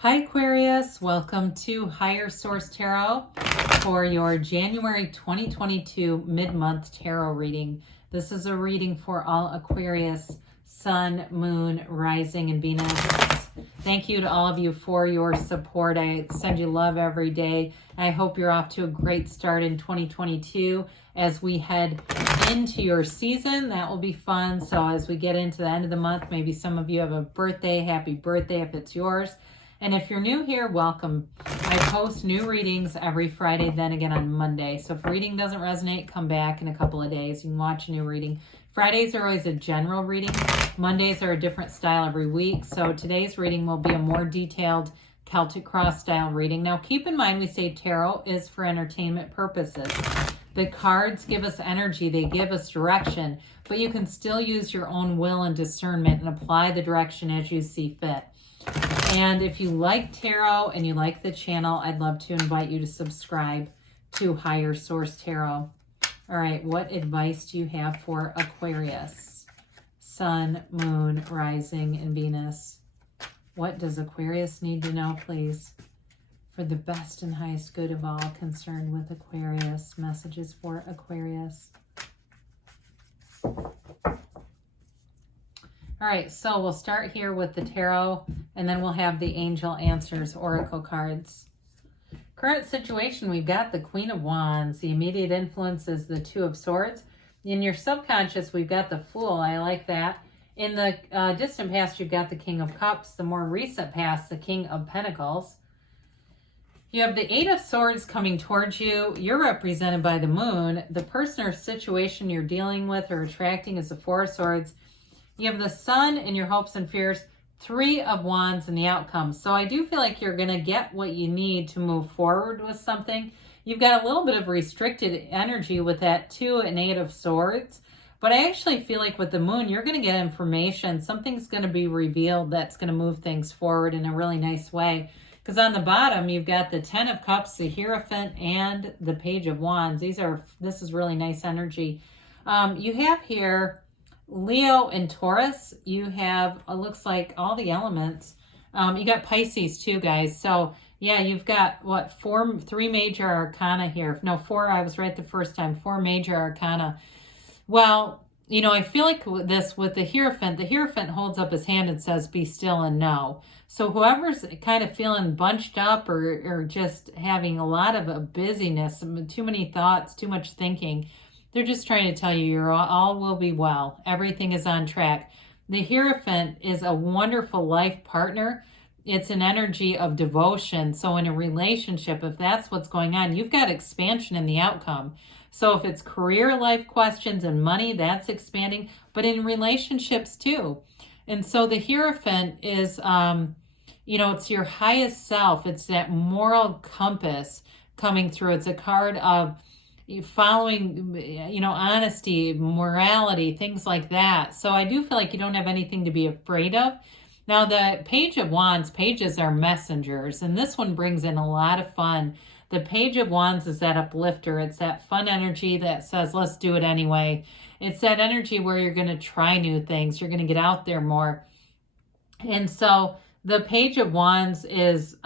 Hi Aquarius, welcome to Higher Source Tarot for your January 2022 mid-month tarot reading. This is a reading for all Aquarius, Sun, Moon, Rising, and Venus. Thank you to all of you for your support. I send you love every day. I hope you're off to a great start in 2022 as we head into your season. That will be fun. So as we get into the end of the month, maybe some of you have a birthday. Happy birthday if it's yours. And if you're new here, welcome. I post new readings every Friday, then again on Monday. So if reading doesn't resonate, come back in a couple of days. You can watch a new reading. Fridays are always a general reading. Mondays are a different style every week. So today's reading will be a more detailed Celtic Cross style reading. Now keep in mind we say tarot is for entertainment purposes. The cards give us energy, they give us direction, but you can still use your own will and discernment and apply the direction as you see fit. And if you like tarot and you like the channel, I'd love to invite you to subscribe to Higher Source Tarot. All right, what advice do you have for Aquarius? Sun, Moon, Rising, and Venus. What does Aquarius need to know, please? For the best and highest good of all concerned with Aquarius. Messages for Aquarius. All right, so we'll start here with the tarot, and then we'll have the Angel Answers Oracle cards. Current situation, we've got the Queen of Wands. The immediate influence is the Two of Swords. In your subconscious, we've got the Fool. I like that. In the distant past, you've got the King of Cups. The more recent past, the King of Pentacles. You have the Eight of Swords coming towards you. You're represented by the Moon. The person or situation you're dealing with or attracting is the Four of Swords. You have the Sun in your hopes and fears, Three of Wands in the outcome. So I do feel like you're going to get what you need to move forward with something. You've got a little bit of restricted energy with that Two and Eight of Swords. But I actually feel like with the Moon, you're going to get information. Something's going to be revealed that's going to move things forward in a really nice way. Because on the bottom, you've got the Ten of Cups, the Hierophant, and the Page of Wands. This is really nice energy. You have here Leo and Taurus. You have, it looks like all the elements. You got Pisces too, guys. So yeah, you've got what, three major arcana here. No, four, I was right the first time. Four major arcana. Well, you know, I feel like with the Hierophant holds up his hand and says, be still and know. So whoever's kind of feeling bunched up or just having a lot of busyness, too many thoughts, too much thinking, they're just trying to tell you all will be well. Everything is on track. The Hierophant is a wonderful life partner. It's an energy of devotion. So in a relationship, if that's what's going on, you've got expansion in the outcome. So if it's career life questions and money, that's expanding, but in relationships too. And so the Hierophant is, you know, it's your highest self. It's that moral compass coming through. It's a card of following, you know, honesty, morality, things like that. So I do feel like you don't have anything to be afraid of. Now the Page of Wands, pages are messengers, and this one brings in a lot of fun. The Page of Wands is that uplifter. It's that fun energy that says, let's do it anyway. It's that energy where you're going to try new things. You're going to get out there more. And so the Page of Wands is,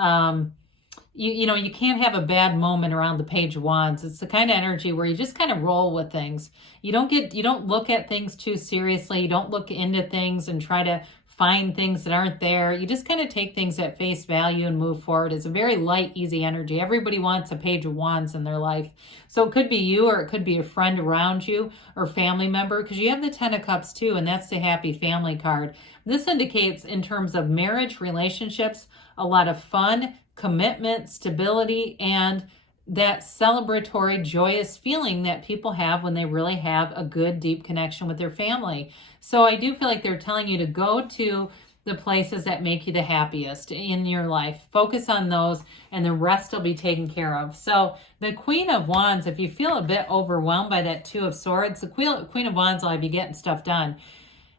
you know, you can't have a bad moment around the Page of Wands. It's the kind of energy where you just kind of roll with things. You don't look at things too seriously. You don't look into things and try to find things that aren't there. You just kind of take things at face value and move forward. It's a very light, easy energy. Everybody wants a Page of Wands in their life. So it could be you, or it could be a friend around you or family member, because you have the Ten of Cups too, and that's the happy family card. This indicates in terms of marriage, relationships, a lot of fun, commitment, stability, and that celebratory, joyous feeling that people have when they really have a good, deep connection with their family. So I do feel like they're telling you to go to the places that make you the happiest in your life. Focus on those, and the rest will be taken care of. So the Queen of Wands, if you feel a bit overwhelmed by that Two of Swords, the Queen of Wands will have you getting stuff done.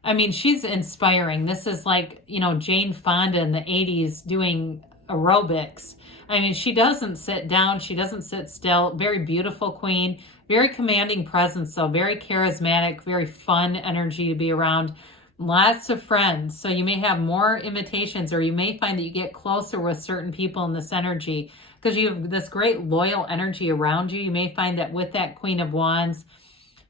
I mean, she's inspiring. This is like, you know, Jane Fonda in the 80s doing aerobics. I mean, she doesn't sit down. She doesn't sit still. Very beautiful queen. Very commanding presence, though. Very charismatic. Very fun energy to be around. Lots of friends. So you may have more invitations, or you may find that you get closer with certain people in this energy because you have this great loyal energy around you. You may find that with that Queen of Wands,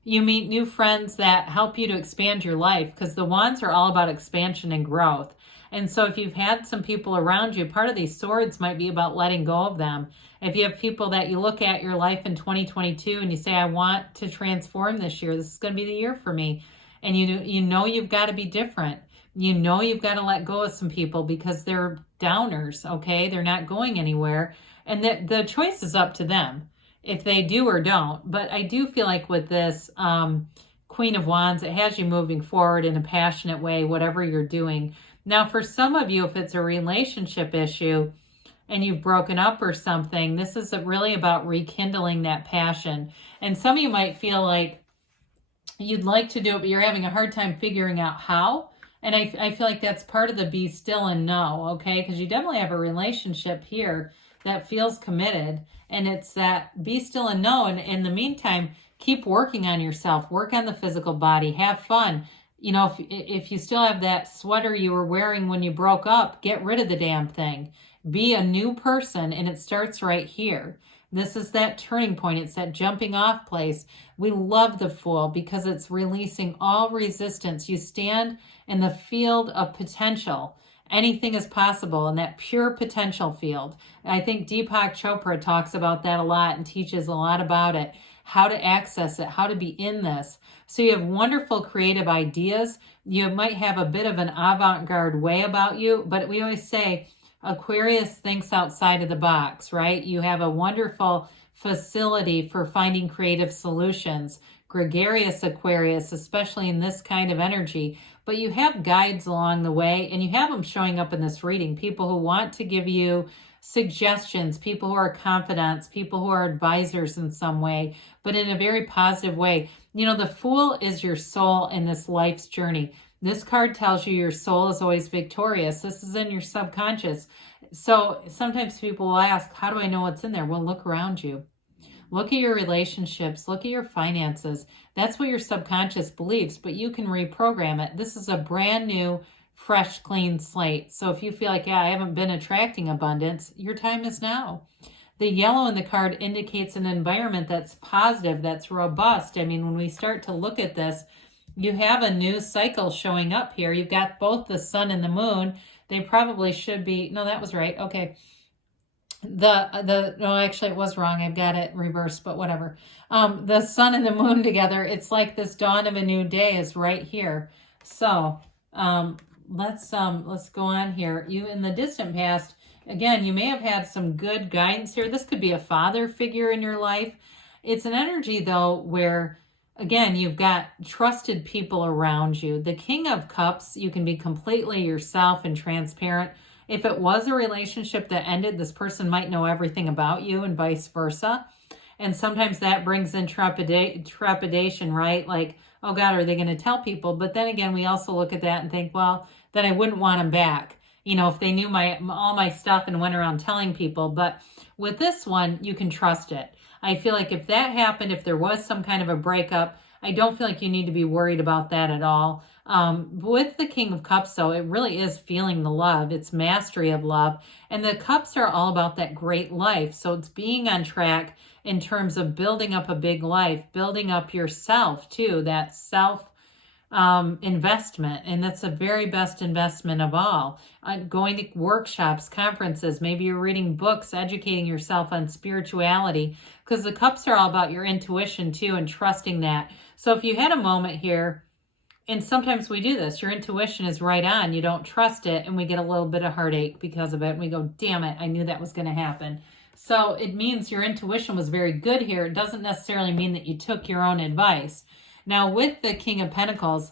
you meet new friends that help you to expand your life, because the wands are all about expansion and growth. And so if you've had some people around you, part of these swords might be about letting go of them. If you have people that you look at your life in 2022 and you say, I want to transform this year, this is going to be the year for me. And you know you've got to be different. You know you've got to let go of some people because they're downers, okay? They're not going anywhere. And the choice is up to them if they do or don't. But I do feel like with this Queen of Wands, it has you moving forward in a passionate way, whatever you're doing. Now, for some of you, if it's a relationship issue and you've broken up or something, this is really about rekindling that passion. And some of you might feel like you'd like to do it, but you're having a hard time figuring out how. And I feel like that's part of the be still and know, okay? Because you definitely have a relationship here that feels committed. And it's that be still and know. And in the meantime, keep working on yourself. Work on the physical body. Have fun. You know, if you still have that sweater you were wearing when you broke up, get rid of the damn thing. Be a new person, and it starts right here. This is that turning point. It's that jumping off place. We love the Fool because it's releasing all resistance. You stand in the field of potential. Anything is possible in that pure potential field. I think Deepak Chopra talks about that a lot and teaches a lot about it, how to access it, how to be in this. So you have wonderful creative ideas. You might have a bit of an avant-garde way about you, but we always say Aquarius thinks outside of the box, right? You have a wonderful facility for finding creative solutions. Gregarious Aquarius, especially in this kind of energy. But you have guides along the way, and you have them showing up in this reading. People who want to give you suggestions, people who are confidants, people who are advisors in some way, but in a very positive way. You know, the Fool is your soul in this life's journey. This card tells you your soul is always victorious. This is in your subconscious. So sometimes people will ask, how do I know what's in there? Well, look around you. Look at your relationships. Look at your finances. That's what your subconscious believes, but you can reprogram it. This is a brand new, fresh, clean slate. So if you feel like, yeah, I haven't been attracting abundance, your time is now. The yellow in the card indicates an environment that's positive, that's robust. I mean, when we start to look at this, you have a new cycle showing up here. You've got both the sun and the moon. They probably should be, no, that was right. Okay. No, actually it was wrong. I've got it reversed, but whatever. The sun and the moon together, it's like this dawn of a new day is right here. So, let's go on here. You in the distant past, again, you may have had some good guidance here. This could be a father figure in your life. It's an energy though where, again, you've got trusted people around you. The King of Cups, you can be completely yourself and transparent. If it was a relationship that ended, this person might know everything about you and vice versa. And sometimes that brings in trepidation, right? Like, oh God, are they going to tell people? But then again, we also look at that and think, well, then I wouldn't want them back. You know, if they knew all my stuff and went around telling people. But with this one, you can trust it. I feel like if that happened, if there was some kind of a breakup, I don't feel like you need to be worried about that at all. With the King of Cups, though, it really is feeling the love. It's mastery of love. And the cups are all about that great life. So it's being on track in terms of building up a big life, building up yourself too, that self investment. And that's the very best investment of all. Going to workshops, conferences, maybe you're reading books, educating yourself on spirituality, because the cups are all about your intuition too and trusting that. So if you had a moment here, and sometimes we do this, your intuition is right on, you don't trust it, and we get a little bit of heartache because of it, and we go, damn it, I knew that was going to happen. So it means your intuition was very good here. It doesn't necessarily mean that you took your own advice. Now with the King of Pentacles,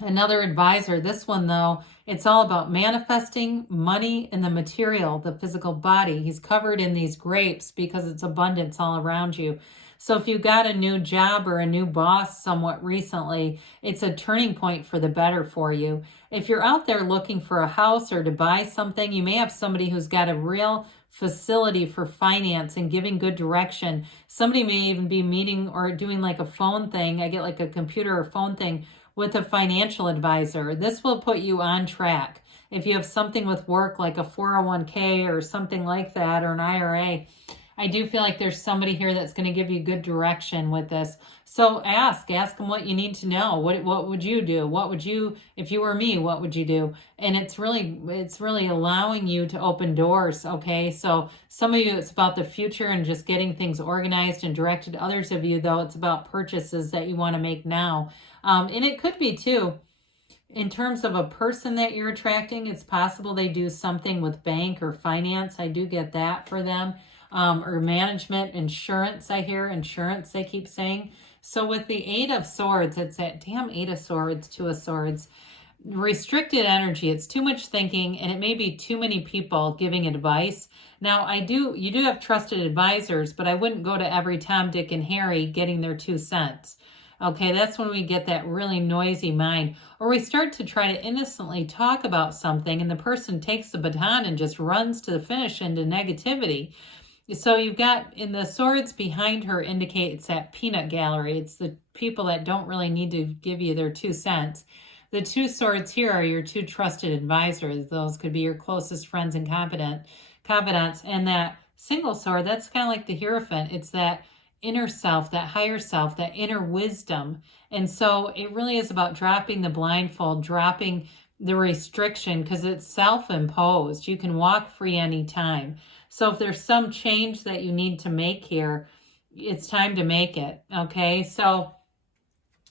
another advisor, this one though, it's all about manifesting money in the material, the physical body. He's covered in these grapes because it's abundance all around you. So if you got a new job or a new boss somewhat recently, it's a turning point for the better for you. If you're out there looking for a house or to buy something, you may have somebody who's got a real facility for finance and giving good direction. Somebody may even be meeting or doing like a phone thing. I get like a computer or phone thing with a financial advisor. This will put you on track. If you have something with work like a 401k or something like that, or an IRA, I do feel like there's somebody here that's going to give you good direction with this. So ask them what you need to know. What would you do? What would you, if you were me, what would you do? And it's really allowing you to open doors. Okay. So some of you, it's about the future and just getting things organized and directed. Others of you, though, it's about purchases that you want to make now. And it could be too, in terms of a person that you're attracting, it's possible they do something with bank or finance. I do get that for them. Or management, insurance, I hear insurance, they keep saying. So with the 8 of Swords, it's that damn 8 of Swords, 2 of Swords, restricted energy. It's too much thinking, and it may be too many people giving advice. Now, you do have trusted advisors, but I wouldn't go to every Tom, Dick, and Harry getting their 2 cents. Okay, that's when we get that really noisy mind, or we start to try to innocently talk about something, and the person takes the baton and just runs to the finish into negativity. So you've got, in the swords behind her indicates that peanut gallery. It's the people that don't really need to give you their 2 cents. The 2 swords here are your 2 trusted advisors. Those could be your closest friends and confidants. And that single sword, that's kind of like the Hierophant. It's that inner self, that higher self, that inner wisdom. And so it really is about dropping the blindfold, dropping the restriction, because it's self-imposed. You can walk free anytime. So if there's some change that you need to make here, it's time to make it. Okay. So,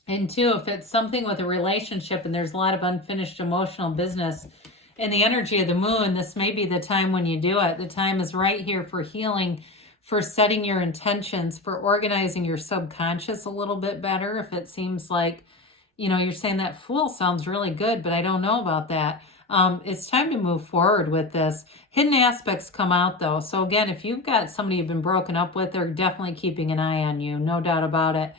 and 2, if it's something with a relationship and there's a lot of unfinished emotional business in the energy of the moon, this may be the time when you do it. The time is right here for healing, for setting your intentions, for organizing your subconscious a little bit better. If it seems like, you're saying that Fool sounds really good, but I don't know about that. It's time to move forward with this. Hidden aspects come out, though. So again, if you've got somebody you've been broken up with, they're definitely keeping an eye on you. No doubt about it.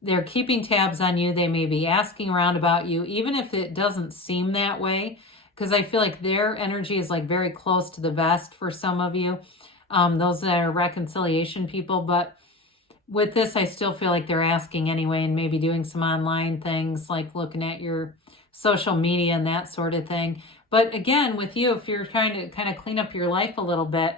They're keeping tabs on you. They may be asking around about you, even if it doesn't seem that way, because I feel like their energy is like very close to the vest for some of you, those that are reconciliation people. But with this, I still feel like they're asking anyway, and maybe doing some online things like looking at your social media and that sort of thing. But again, with you, if you're trying to kind of clean up your life a little bit,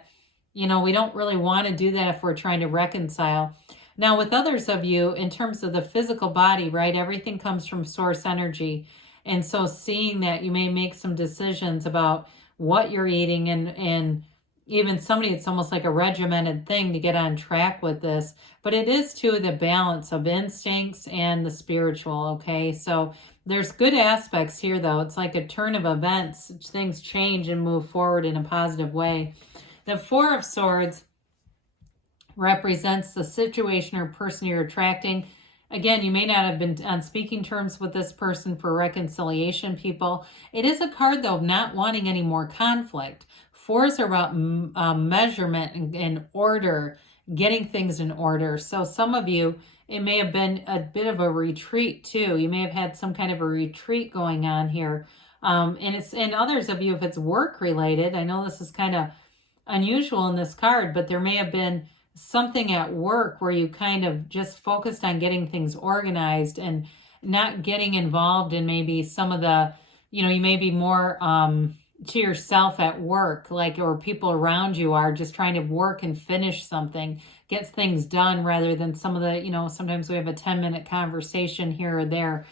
we don't really want to do that if we're trying to reconcile. Now, with others of you, in terms of the physical body, right, everything comes from source energy. And so seeing that, you may make some decisions about what you're eating, and even somebody, it's almost like a regimented thing to get on track with this. But it is too the balance of instincts and the spiritual, okay? So there's good aspects here, though. It's like a turn of events. Things change and move forward in a positive way. The 4 of Swords represents the situation or person you're attracting. Again, you may not have been on speaking terms with this person for reconciliation, people. It is a card, though, of not wanting any more conflict. 4s are about measurement and order, getting things in order. So some of you, it may have been a bit of a retreat too. You may have had some kind of a retreat going on here. And others of you, if it's work related, I know this is kind of unusual in this card, but there may have been something at work where you kind of just focused on getting things organized and not getting involved in maybe some of the, you may be more to yourself at work, or people around you are just trying to work and finish something, get things done, rather than some of the, sometimes we have a 10-minute conversation here or there.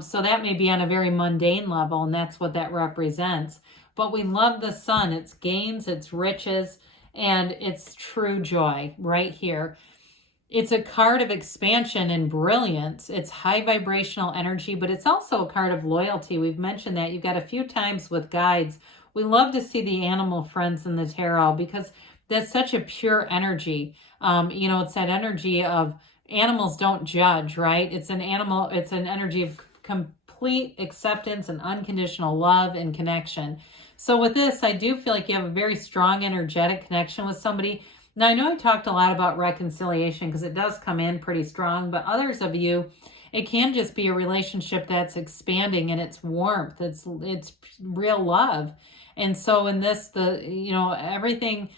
So that may be on a very mundane level, and that's what that represents. But we love the sun. It's gains, it's riches, and it's true joy right here. It's a card of expansion and brilliance. It's high vibrational energy, but it's also a card of loyalty. We've mentioned that. You've got a few times with guides. We love to see the animal friends in the tarot because that's such a pure energy. It's that energy of animals don't judge, right? It's an energy of complete acceptance and unconditional love and connection. So with this, I do feel like you have a very strong energetic connection with somebody. Now, I know I talked a lot about reconciliation because it does come in pretty strong, but others of you, it can just be a relationship that's expanding and it's warmth. It's real love. And so in this, everything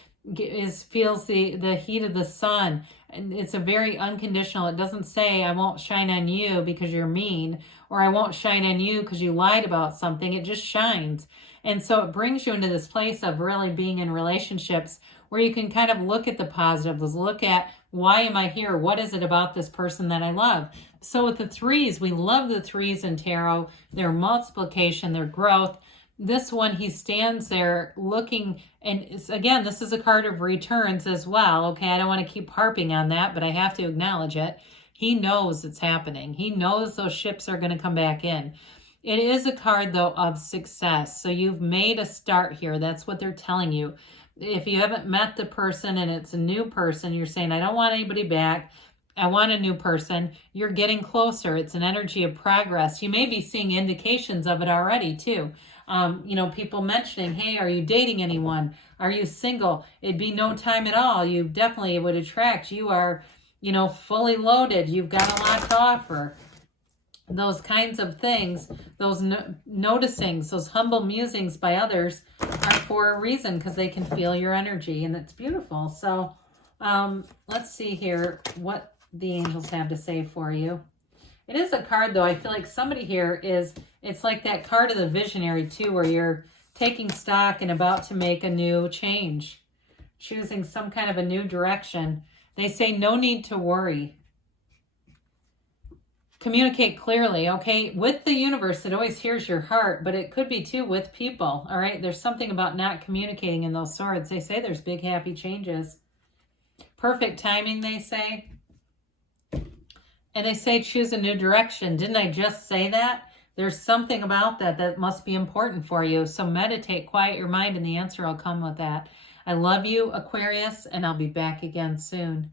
feels the heat of the sun. And it's a very unconditional. It doesn't say, I won't shine on you because you're mean, or I won't shine on you because you lied about something. It just shines. And so it brings you into this place of really being in relationships where you can kind of look at the positives, look at, why am I here? What is it about this person that I love? So with the threes, we love the threes in tarot, their multiplication, their growth. This one, he stands there looking, and again, this is a card of returns as well. Okay, I don't want to keep harping on that, but I have to acknowledge it. He knows it's happening. He knows those ships are going to come back in. It is a card, though, of success. So you've made a start here. That's what they're telling you. If you haven't met the person and it's a new person, you're saying, I don't want anybody back. I want a new person. You're getting closer. It's an energy of progress. You may be seeing indications of it already, too. People mentioning, hey, are you dating anyone? Are you single? It'd be no time at all. You definitely would attract. You are, fully loaded. You've got a lot to offer. Those kinds of things, those noticings, those humble musings by others are for a reason, because they can feel your energy, and it's beautiful. So let's see here what the angels have to say for you. It is a card, though, I feel like somebody here it's like that card of the visionary, too, where you're taking stock and about to make a new change, choosing some kind of a new direction. They say no need to worry. Communicate clearly, okay? With the universe, it always hears your heart, but it could be, too, with people, all right? There's something about not communicating in those swords. They say there's big, happy changes. Perfect timing, they say. And they say choose a new direction. Didn't I just say that? There's something about that must be important for you. So meditate, quiet your mind, and the answer will come with that. I love you, Aquarius, and I'll be back again soon.